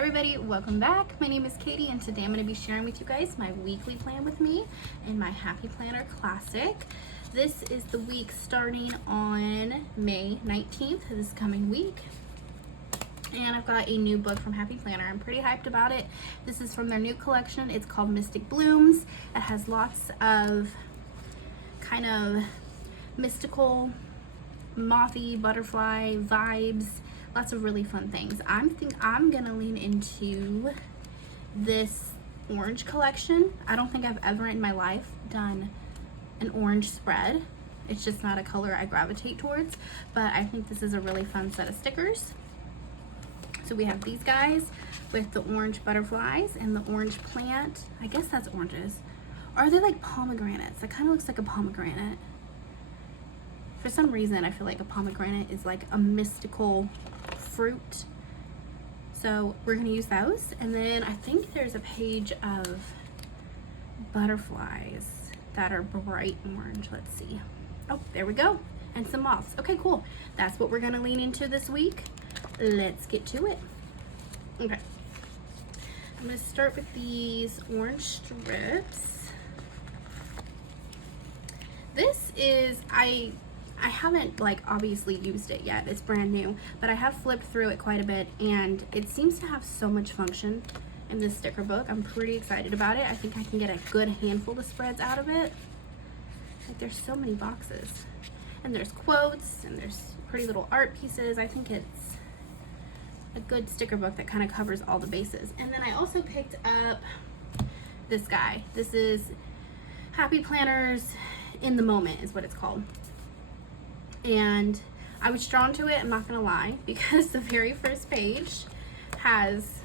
everybody, welcome back. My name is Katie and today I'm going to be sharing with you guys my weekly plan with me and my Happy Planner Classic. This is the week starting on May 19th, this coming week. And I've got a new book from Happy Planner. I'm pretty hyped about it. This is from their new collection. It's called Mystic Blooms. It has lots of kind of mystical, mothy, butterfly vibes. Lots of really fun things. I'm gonna lean into this orange collection. I don't think I've ever in my life done an orange spread. It's just not a color I gravitate towards, but I think this is a really fun set of stickers. So we have these guys with the orange butterflies and the orange plant. I guess that's oranges. Or are they like pomegranates? That kind of looks like a pomegranate. For some reason, I feel like a pomegranate is like a mystical fruit. So we're gonna use those. And then I think there's a page of butterflies that are bright orange. Let's see. Oh, there we go. And some moths. Okay, cool. That's what we're gonna lean into this week. Let's get to it. Okay. I'm gonna start with these orange strips. This is, I haven't like obviously used it yet, it's brand new, but I have flipped through it quite a bit and it seems to have so much function in this sticker book. I'm pretty excited about it. I think I can get a good handful of spreads out of it. Like there's so many boxes and there's quotes and there's pretty little art pieces. I think it's a good sticker book that kind of covers all the bases. And then I also picked up this guy. This is Happy Planners in the Moment is what it's called. And I was drawn to it, I'm not gonna lie, because the very first page has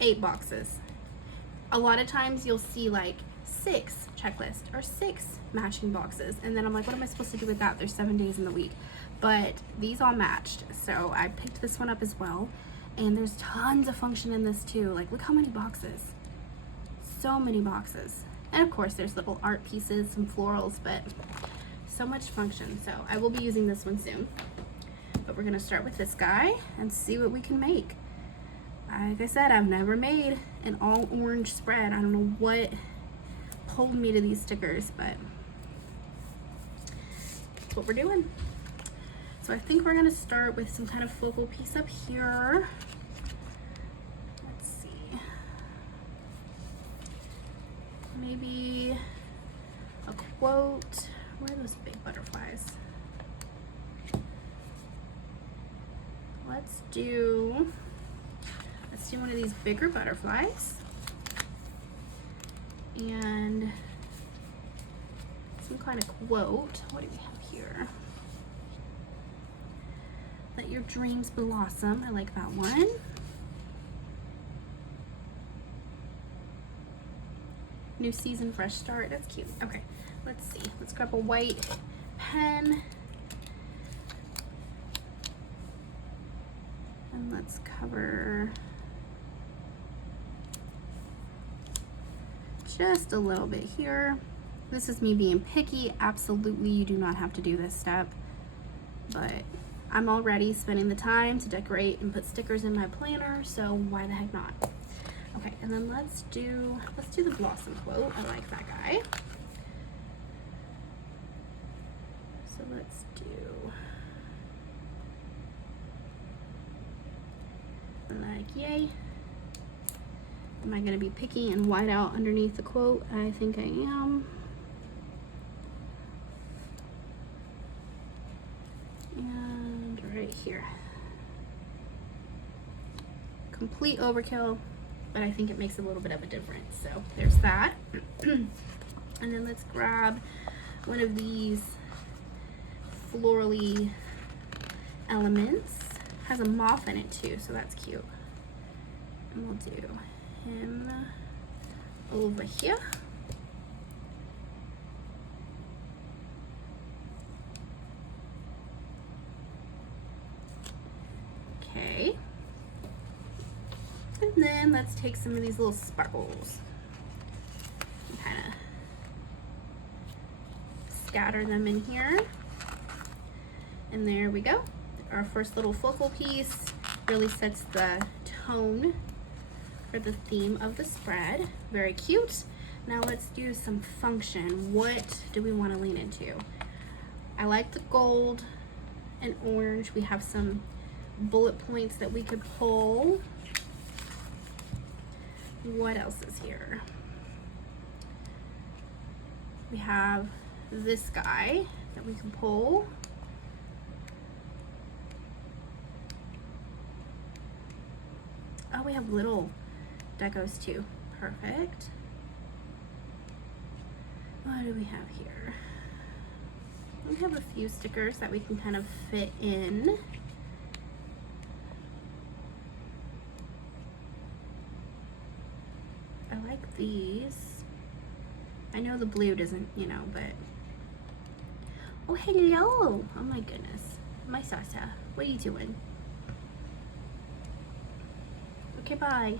8 boxes. A lot of times you'll see like 6 checklist or 6 matching boxes, and then I'm like, what am I supposed to do with that? There's 7 days in the week. But these all matched, so I picked this one up as well. And there's tons of function in this too. Like, look how many boxes. So many boxes. And of course there's little art pieces, some florals, but so much function. So I will be using this one soon, but we're gonna start with this guy and see what we can make. Like I said, I've never made an all orange spread. I don't know what pulled me to these stickers, but that's what we're doing. So I think we're gonna start with some kind of focal piece up here. Let's see, maybe a quote. Where are those big butterflies? Let's do one of these bigger butterflies. And some kind of quote. What do we have here? Let your dreams blossom. I like that one. New season, fresh start. That's cute. Okay. Let's see, let's grab a white pen and let's cover just a little bit here. This is me being picky. Absolutely, you do not have to do this step, but I'm already spending the time to decorate and put stickers in my planner, so why the heck not? Okay, and then let's do the blossom quote. I like that guy. So let's do like yay. Am I gonna be picky and white out underneath the quote? I think I am. And right here. Complete overkill, but I think it makes a little bit of a difference. So there's that. And then let's grab one of these florally elements. Has a moth in it too, so that's cute. And we'll do him over here. Okay. And then let's take some of these little sparkles and kind of scatter them in here. And there we go. Our first little focal piece really sets the tone for the theme of the spread. Very cute. Now let's do some function. What do we want to lean into? I like the gold and orange. We have some bullet points that we could pull. What else is here? We have this guy that we can pull. Oh, we have little decos too. Perfect. What do we have here? We have a few stickers that we can kind of fit in. I like these. I know the blue doesn't, you know, but... Oh, hello! Oh my goodness. My Sasa. What are you doing? Okay, bye.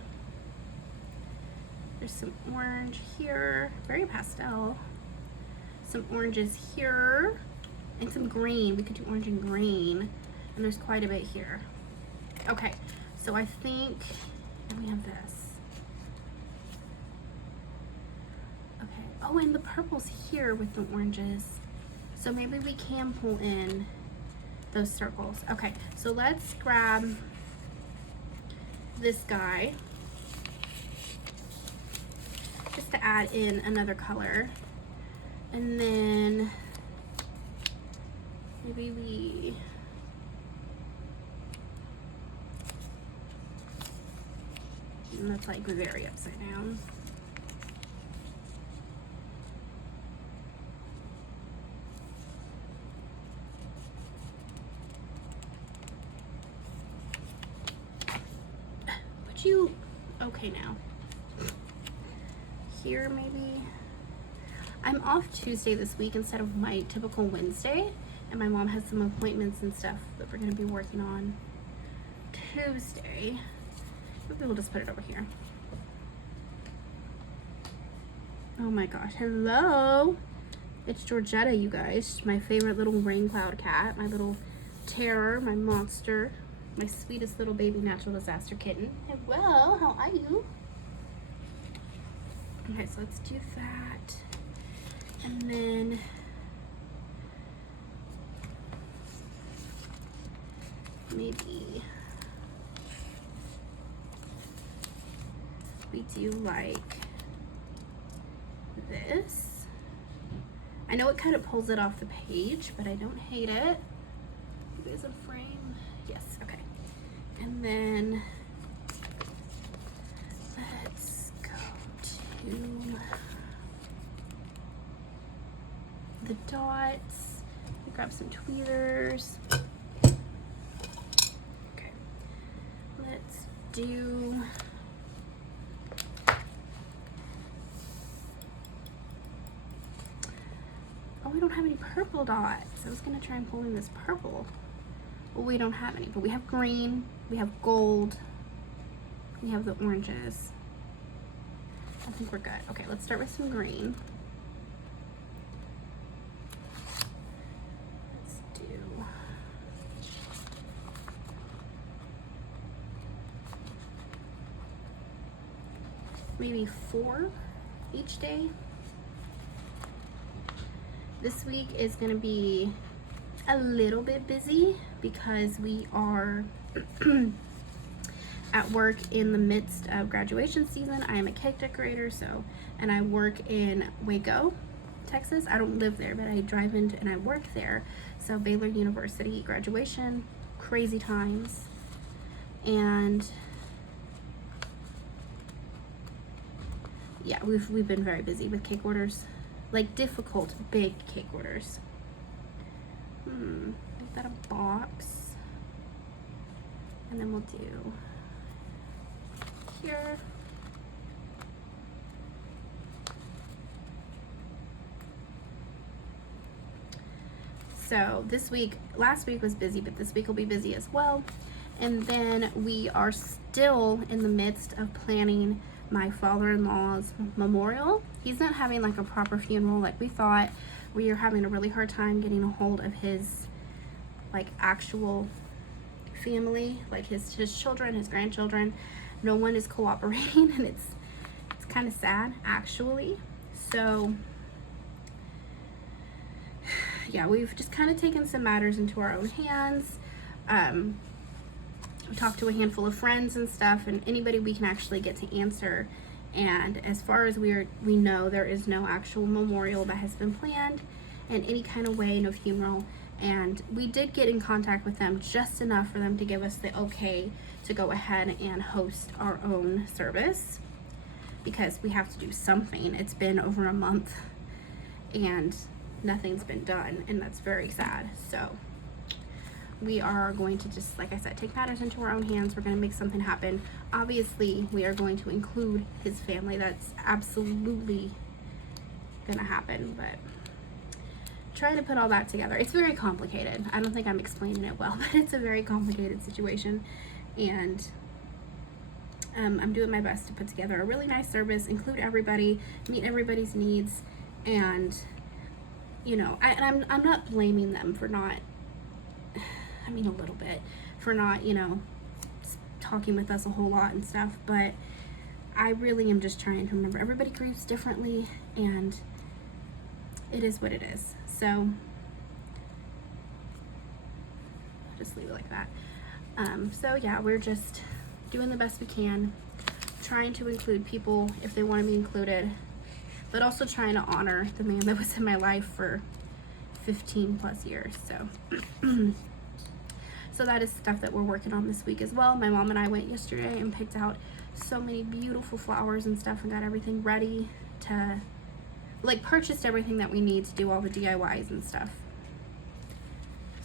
There's some orange here. Very pastel. Some oranges here. And some green. We could do orange and green. And there's quite a bit here. Okay, so I think... And we have this. Okay. Oh, and the purple's here with the oranges. So maybe we can pull in those circles. Okay, so let's grab this guy just to add in another color. And then maybe we... And that's like very upside down. Would you... Okay now. Here maybe. I'm off Tuesday this week instead of my typical Wednesday. And my mom has some appointments and stuff that we're going to be working on Tuesday. Maybe we'll just put it over here. Oh my gosh. Hello. It's Georgetta, you guys. My favorite little rain cloud cat. My little terror. My monster. My sweetest little baby natural disaster kitten. Hello. How are you? Okay, so let's do that. And then... maybe... we do like this. I know it kind of pulls it off the page, but I don't hate it. Maybe as a frame. Yes, okay. And then let's go to the dots. Grab some tweezers. Okay. Let's do... Oh, we don't have any purple dots. I was gonna try and pull in this purple. Well, we don't have any, but we have green, we have gold, we have the oranges. I think we're good. Okay, let's start with some green. Let's do... maybe 4 each day. This week is going to be a little bit busy because we are at work in the midst of graduation season. I am a cake decorator, and I work in Waco, Texas. I don't live there, but I drive into and I work there. So Baylor University graduation, crazy times. And yeah, we've been very busy with cake orders. Like difficult, big cake orders. Make that a box. And then we'll do here. So this week, last week was busy, but this week will be busy as well. And then we are still in the midst of planning my father-in-law's memorial. He's not having like a proper funeral like we thought. We are having a really hard time getting a hold of his like actual family, like his children, his grandchildren, no one is cooperating, and it's kind of sad actually. So yeah, we've just kind of taken some matters into our own hands. We talked to a handful of friends and stuff, and anybody we can actually get to answer. And as far as we know, there is no actual memorial that has been planned in any kind of way, no funeral. And we did get in contact with them just enough for them to give us the okay to go ahead and host our own service, because we have to do something. It's been over a month and nothing's been done, and that's very sad. So we are going to just, like I said, take matters into our own hands. We're going to make something happen. Obviously, we are going to include his family. That's absolutely going to happen, but trying to put all that together, it's very complicated. I don't think I'm explaining it well, but it's a very complicated situation, and I'm doing my best to put together a really nice service, include everybody, meet everybody's needs, and you know, I'm not blaming them for not, I mean, a little bit, for not, you know, talking with us a whole lot and stuff, but I really am just trying to remember everybody grieves differently, and it is what it is. So I'll just leave it like that. So yeah, we're just doing the best we can, trying to include people if they want to be included, but also trying to honor the man that was in my life for 15 plus years. So that is stuff that we're working on this week as well. My mom and I went yesterday and picked out so many beautiful flowers and stuff and got everything ready to, like, purchased everything that we need to do all the DIYs and stuff.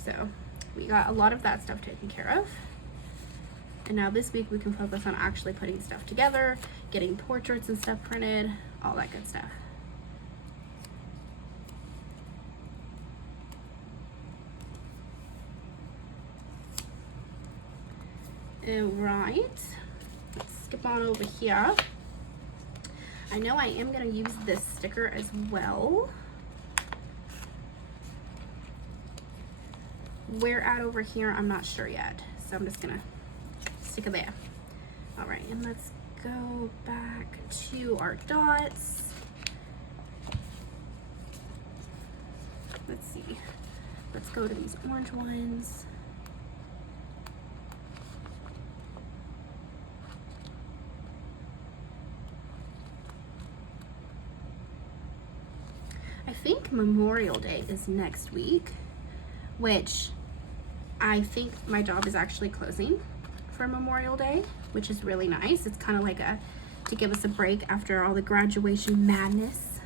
So we got a lot of that stuff taken care of. And now this week we can focus on actually putting stuff together, getting portraits and stuff printed, all that good stuff. Alright, let's skip on over here. I know I am going to use this sticker as well. Where at over here, I'm not sure yet, so I'm just going to stick it there. Alright, and let's go back to our dots. Let's see. Let's go to these orange ones. I think Memorial Day is next week, which I think my job is actually closing for Memorial Day, which is really nice. It's kind of like to give us a break after all the graduation madness,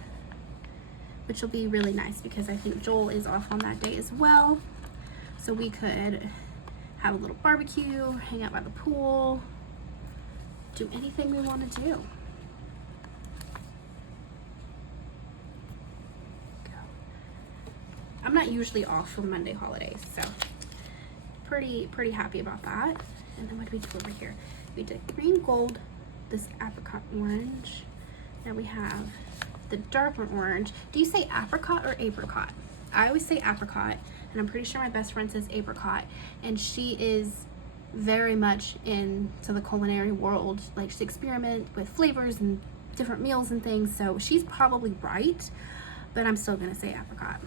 which will be really nice because I think Joel is off on that day as well. So we could have a little barbecue, hang out by the pool, do anything we want to do. I'm not usually off for Monday holidays, so pretty happy about that. And then what did we do over here? We did green gold, this apricot orange. Now we have the darker orange. Do you say apricot or apricot? I always say apricot, and I'm pretty sure my best friend says apricot, and she is very much into the culinary world. Like, she experiments with flavors and different meals and things, so she's probably right, but I'm still gonna say apricot.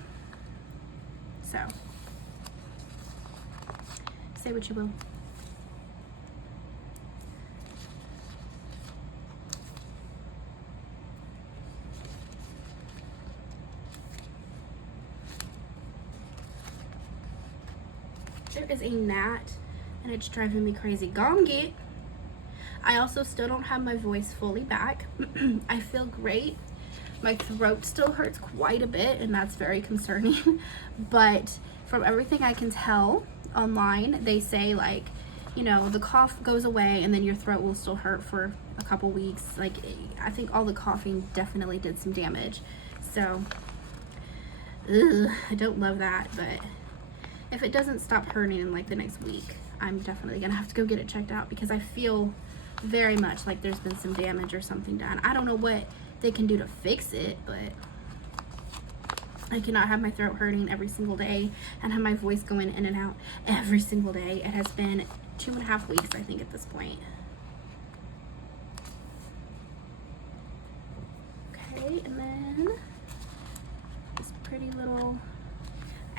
So, say what you will. There is a gnat, and it's driving me crazy. Gone get. I also still don't have my voice fully back. I feel great. My throat still hurts quite a bit, and that's very concerning. But from everything I can tell online, they say, like, you know, the cough goes away and then your throat will still hurt for a couple weeks. Like, I think all the coughing definitely did some damage. So, I don't love that, but if it doesn't stop hurting in like the next week, I'm definitely gonna have to go get it checked out, because I feel very much like there's been some damage or something done. I don't know what they can do to fix it, but I cannot have my throat hurting every single day and have my voice going in and out every single day. It has been 2.5 weeks, I think, at this point. in this pretty little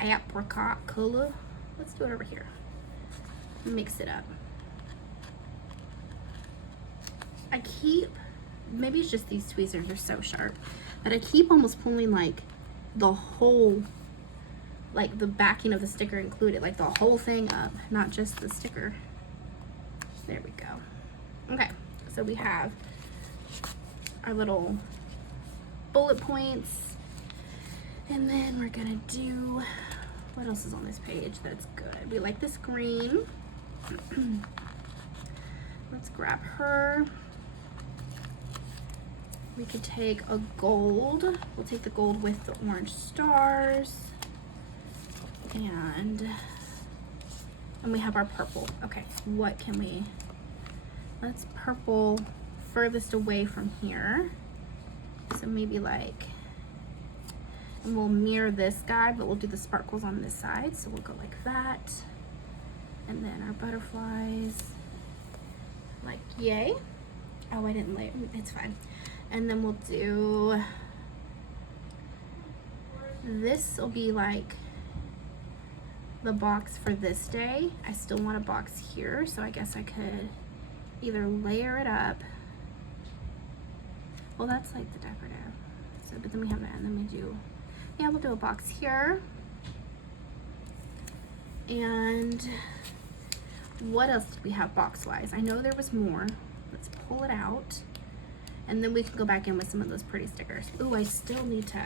apricot color. Let's do it over here. Mix it up. I keep, maybe it's just these tweezers are so sharp, but I keep almost pulling like the whole, like the backing of the sticker included, like the whole thing up, not just the sticker. There we go. Okay, so we have our little bullet points, and then we're gonna do, what else is on this page that's good? We like this green. Let's grab her. We could take a gold. We'll take the gold with the orange stars. And we have our purple. Okay, what can we, let's purple furthest away from here. So maybe like, and we'll mirror this guy, but we'll do the sparkles on this side. So we'll go like that. And then our butterflies, like yay. Oh, I didn't lay it, it's fine. And then we'll do, this will be like the box for this day. I still want a box here, so I guess I could either layer it up. Well, that's like the decorative. So, but then we have that, and then we do, yeah, we'll do a box here. And what else do we have box-wise? I know there was more. Let's pull it out. And then we can go back in with some of those pretty stickers. Ooh, I still need to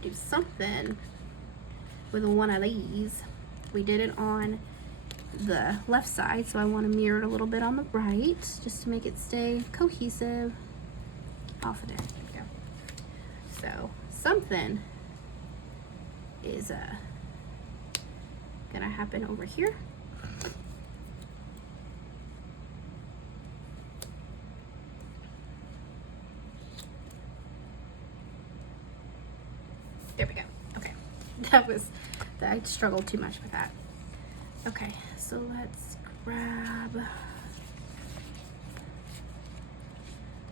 do something with one of these. We did it on the left side, so I want to mirror it a little bit on the right, just to make it stay cohesive. Off of there, there we go. So something is gonna happen over here. There we go. Okay, that was, I struggled too much with that. Okay, so let's grab,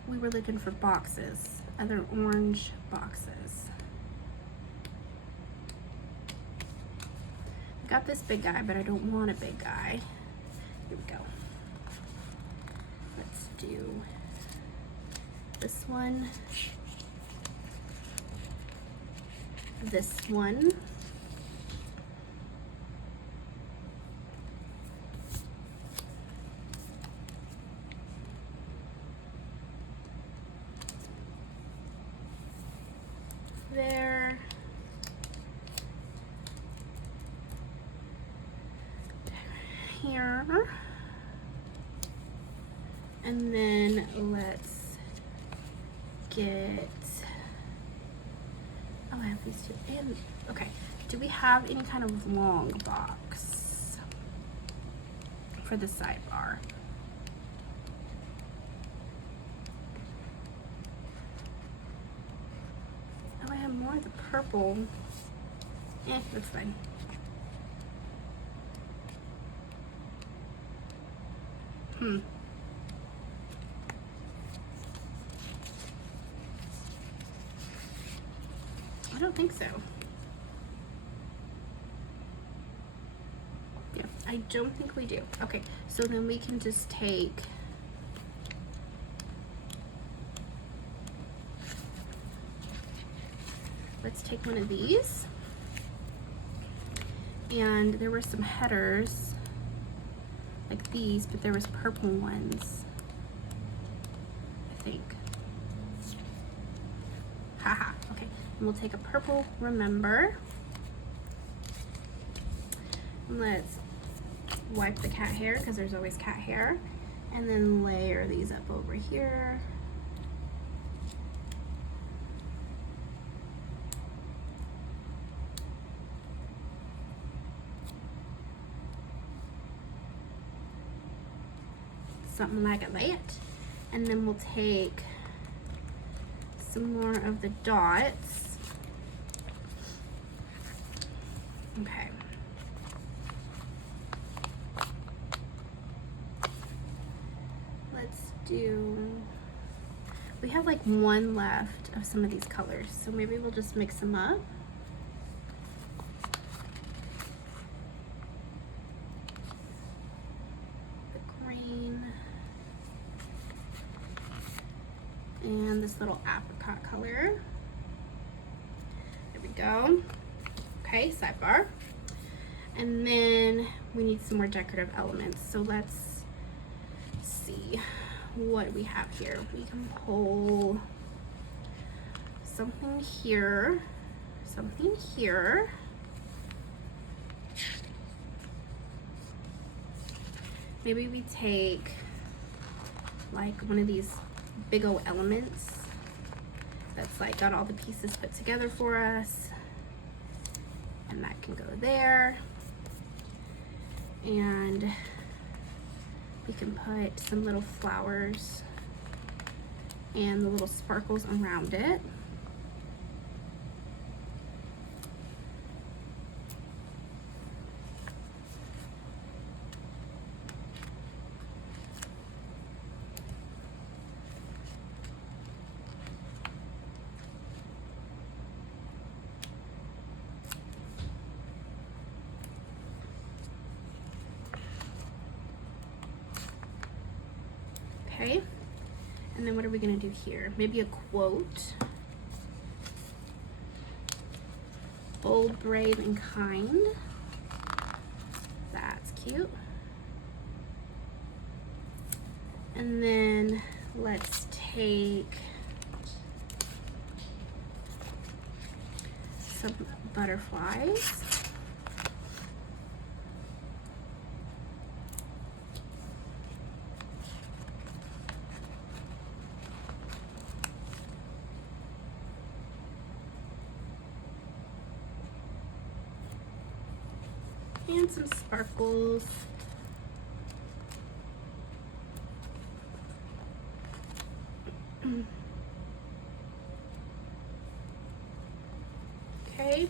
we were looking for boxes, other orange boxes. I got this big guy, but I don't want a big guy. Here we go. Let's do this one. This one. There. Here. And then let's get, oh, I have these two. And, okay, do we have any kind of long box for the sidebar? Oh, I have more of the purple. That's fine. I don't think so. Yeah, I don't think we do. Okay, so then we can just take, let's take one of these. And there were some headers like these, but there was purple ones, I think. Haha, okay. And we'll take a purple remember. And let's wipe the cat hair, because there's always cat hair. And then layer these up over here. Something like that. And then we'll take some more of the dots. Okay. Let's do, We have like one left of some of these colors, so maybe we'll just mix them up. The green and this little apricot color. There we go. Okay, sidebar. And then we need some more decorative elements. So let's see what we have here. We can pull something here, something here. Maybe we take like one of these big old elements that's like got all the pieces put together for us, and that can go there. And we can put some little flowers and the little sparkles around it. Okay, and then what are we gonna do here? Maybe a quote. Bold, brave, and kind. That's cute. And then let's take some butterflies. And some sparkles. Okay.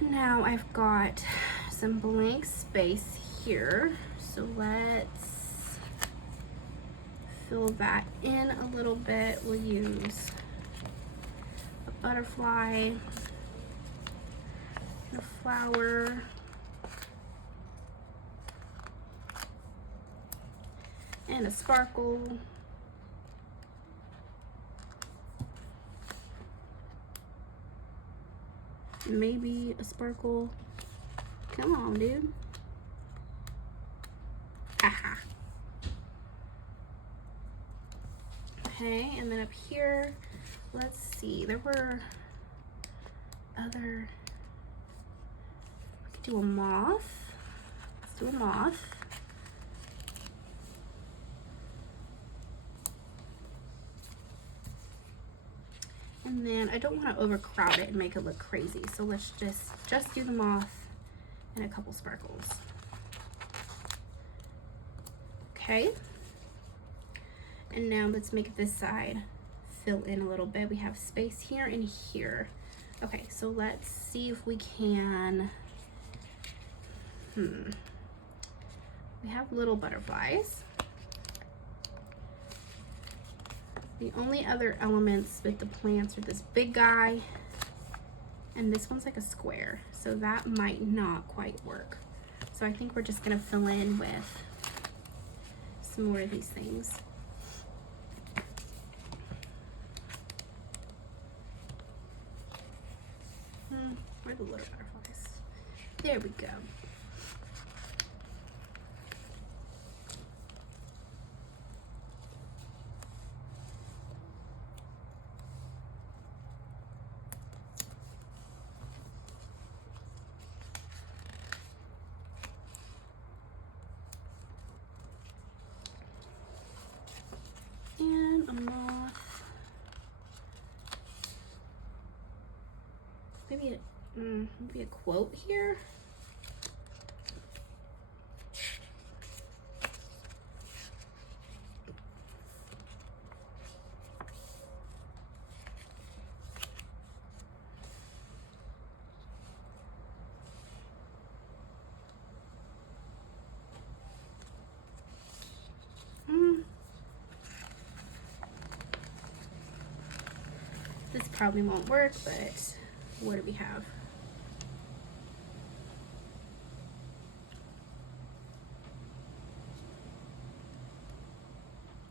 And now I've got some blank space here. So let's fill that in a little bit. We'll use a butterfly, a flower, and a sparkle. Maybe a sparkle. Come on, dude. Haha. Okay, and then up here, let's see. There were other. We could do a moth. Let's do a moth. And then I don't want to overcrowd it and make it look crazy. So let's just do the moth and a couple sparkles. Okay. And now let's make this side fill in a little bit. We have space here and here. Okay, so let's see if we can, we have little butterflies. The only other elements with the plants are this big guy, and this one's like a square, so that might not quite work. So I think we're just gonna fill in with some more of these things. Where are the little butterflies? There we go. And a moth. Maybe a quote here. This probably won't work, but what do we have?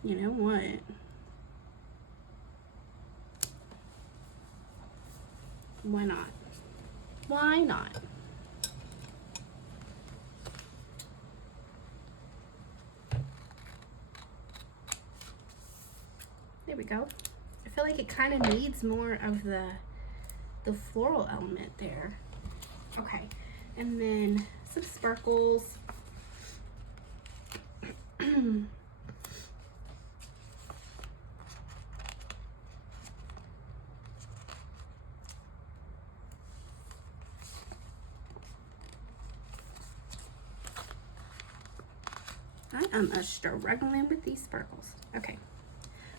You know what? Why not? Why not? There we go. I feel like it kind of needs more of the floral element there. Okay, and then some sparkles. I am struggling with these sparkles. Okay.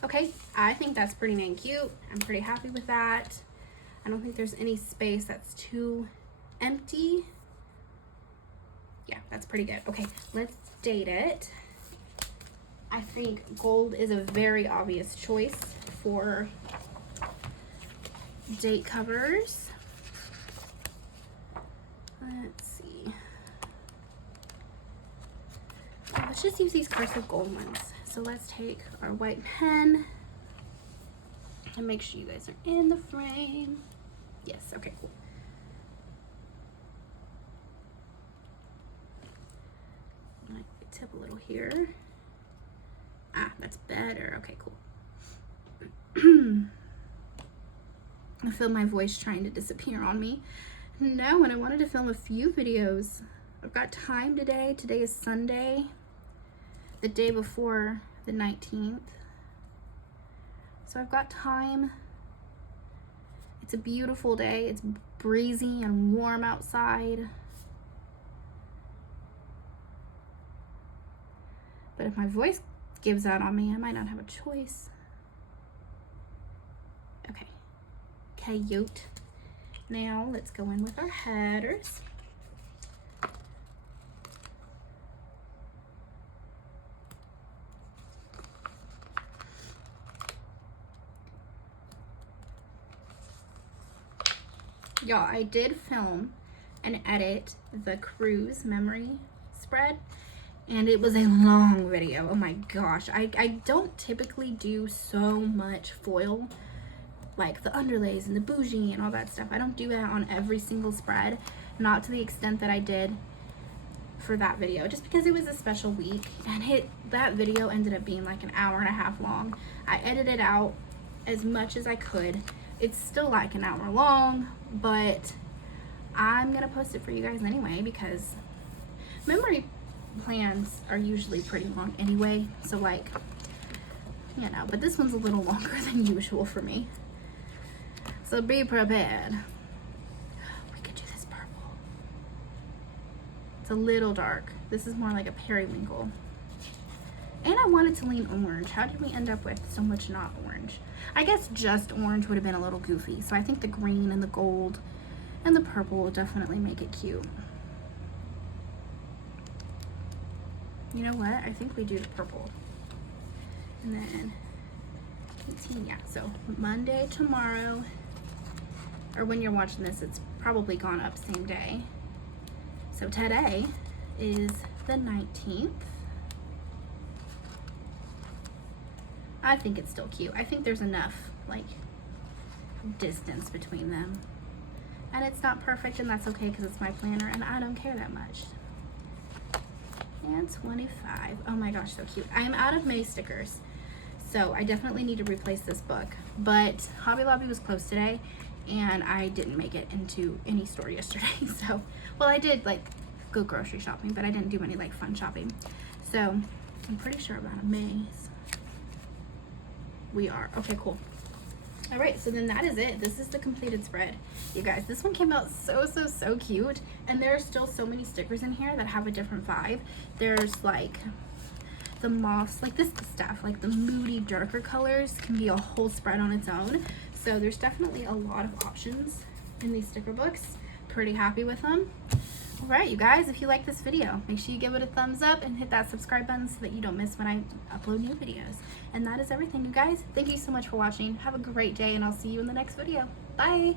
Okay, I think that's pretty dang cute. I'm pretty happy with that. I don't think there's any space that's too empty. Yeah, that's pretty good. Okay, let's date it. I think gold is a very obvious choice for date covers. Let's see. Let's just use these cursive gold ones. So let's take our white pen and make sure you guys are in the frame. Yes, okay, cool. Might tip a little here. Ah, that's better. Okay, cool. I feel my voice trying to disappear on me. No, and I wanted to film a few videos. I've got time today. Today is Sunday, the day before the 19th. So I've got time. It's a beautiful day. It's breezy and warm outside. But if my voice gives out on me, I might not have a choice. Okay. Cute. Now let's go in with our headers. Y'all, I did film and edit the cruise memory spread, and it was a long video. Oh my gosh. I don't typically do so much foil, like the underlays and the bougie and all that stuff. I don't do that on every single spread, not to the extent that I did for that video, just because it was a special week, and that video ended up being like an hour and a half long. I edited out as much as I could. It's still like an hour long, but I'm gonna post it for you guys anyway, because memory plans are usually pretty long anyway, so like, you know, but this one's a little longer than usual for me, so be prepared. We could do this purple. It's a little dark. This is more like a periwinkle, and I wanted to lean orange. How did we end up with so much not orange? I guess just orange would have been a little goofy, so I think the green and the gold and the purple will definitely make it cute. You know what? I think we do the purple. And then 18, yeah. So Monday, tomorrow, or when you're watching this, it's probably gone up same day. So today is the 19th. I think it's still cute. I think there's enough like distance between them. And it's not perfect, and that's okay because it's my planner and I don't care that much. And 25. Oh my gosh, so cute. I am out of mini stickers, so I definitely need to replace this book. But Hobby Lobby was closed today, and I didn't make it into any store yesterday. So, well, I did like go grocery shopping, but I didn't do any like fun shopping. So I'm pretty sure about a maze. We are. Okay, cool. All right, so then that is it. This is the completed spread. You guys, this one came out so cute, and there are still so many stickers in here that have a different vibe. There's like the moths, like this stuff, like the moody darker colors can be a whole spread on its own. So there's definitely a lot of options in these sticker books. Pretty happy with them. Alright, you guys, if you like this video, make sure you give it a thumbs up and hit that subscribe button so that you don't miss when I upload new videos. And that is everything, you guys. Thank you so much for watching. Have a great day, and I'll see you in the next video. Bye!